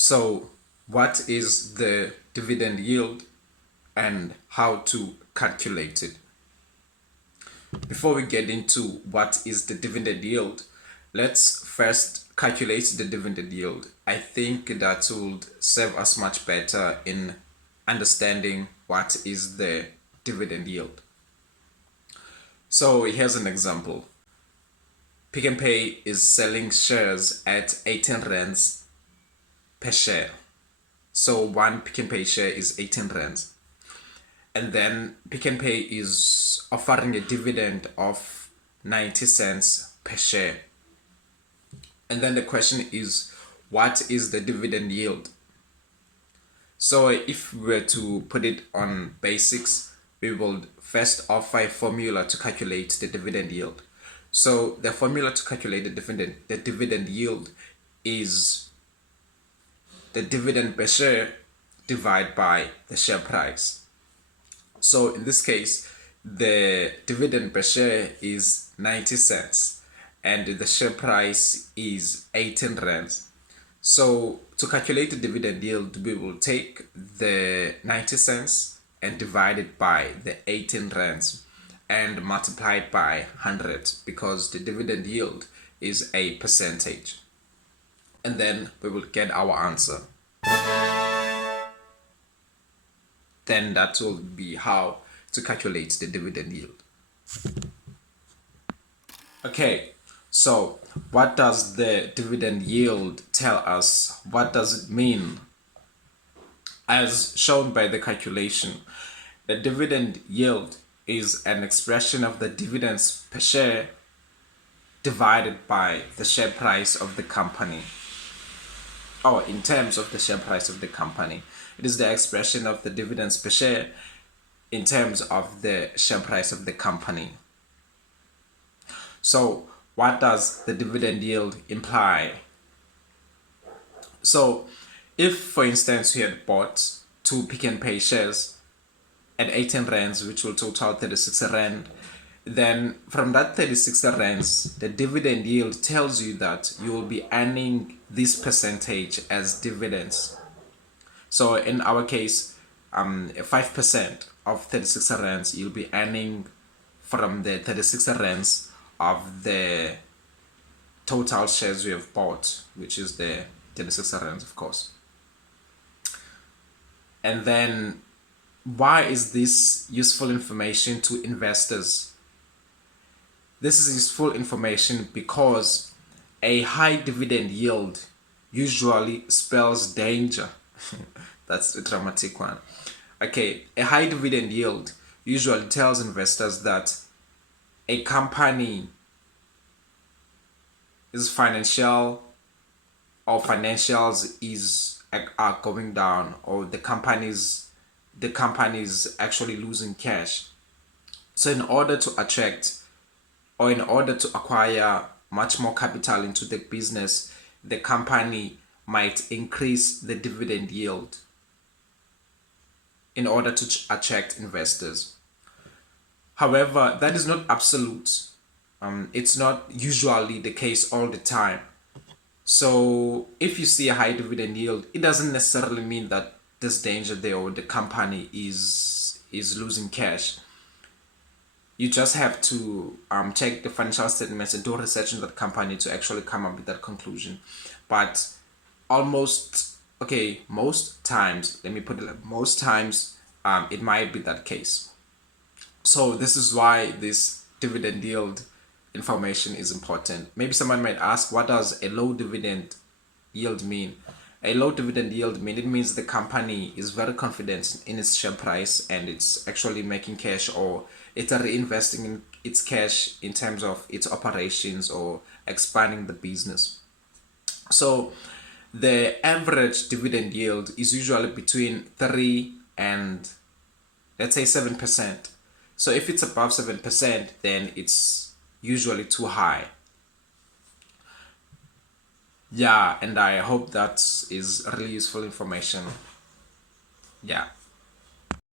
So, what is the dividend yield and how to calculate it? Before we get into what is the dividend yield, let's first calculate the dividend yield. I think that would serve us much better in understanding what is the dividend yield. So here's an example. Pick n Pay is selling shares at 18 rands per share. So one Pick n Pay share is 18 rands. And then Pick n Pay is offering a dividend of 90 cents per share. And then the question is, what is the dividend yield? So if we were to put it on basics, we will first offer a formula to calculate the dividend yield. So the formula to calculate the dividend yield is the dividend per share divided by the share price. So in this case, the dividend per share is 90 cents and the share price is 18 rands. So to calculate the dividend yield, we will take the 90 cents and divide it by the 18 rands and multiply it by 100 because the dividend yield is a percentage. And then we will get our answer. Then that will be how to calculate the dividend yield. Okay, so what does the dividend yield tell us? What does it mean? As shown by the calculation, the dividend yield is an expression of the dividends per share divided by the share price of the company. Or in terms of the share price of the company. It is the expression of the dividends per share in terms of the share price of the company. So what does the dividend yield imply? So if, for instance, you had bought 2 Pick n Pay shares at 18 rands, which will total 36 rand, then from that 36 rands, the dividend yield tells you that you will be earning this percentage as dividends. So in our case, 5% of 36 rands you'll be earning from the 36 rands of the total shares we have bought, which is the 36 rands, of course. And then why is this useful information to investors? This is useful information because a high dividend yield usually spells danger. That's the dramatic one. Okay, a high dividend yield usually tells investors that a company is financials are going down, or the company's actually losing cash. So in order to acquire much more capital into the business, the company might increase the dividend yield in order to attract investors. However, that is not absolute. It's not usually the case all the time. So if you see a high dividend yield, it doesn't necessarily mean that there's danger there or the company is losing cash. You just have to check the financial statements and do research in that company to actually come up with that conclusion. But most times, let me put it like most times, it might be that case. So this is why this dividend yield information is important. Maybe someone might ask, what does a low dividend yield mean? A low dividend yield means the company is very confident in its share price and it's actually making cash, or it's reinvesting in its cash in terms of its operations or expanding the business. So the average dividend yield is usually between 3 and let's say 7%. So if it's above 7%, then it's usually too high. Yeah, and I hope that is really useful information. Yeah.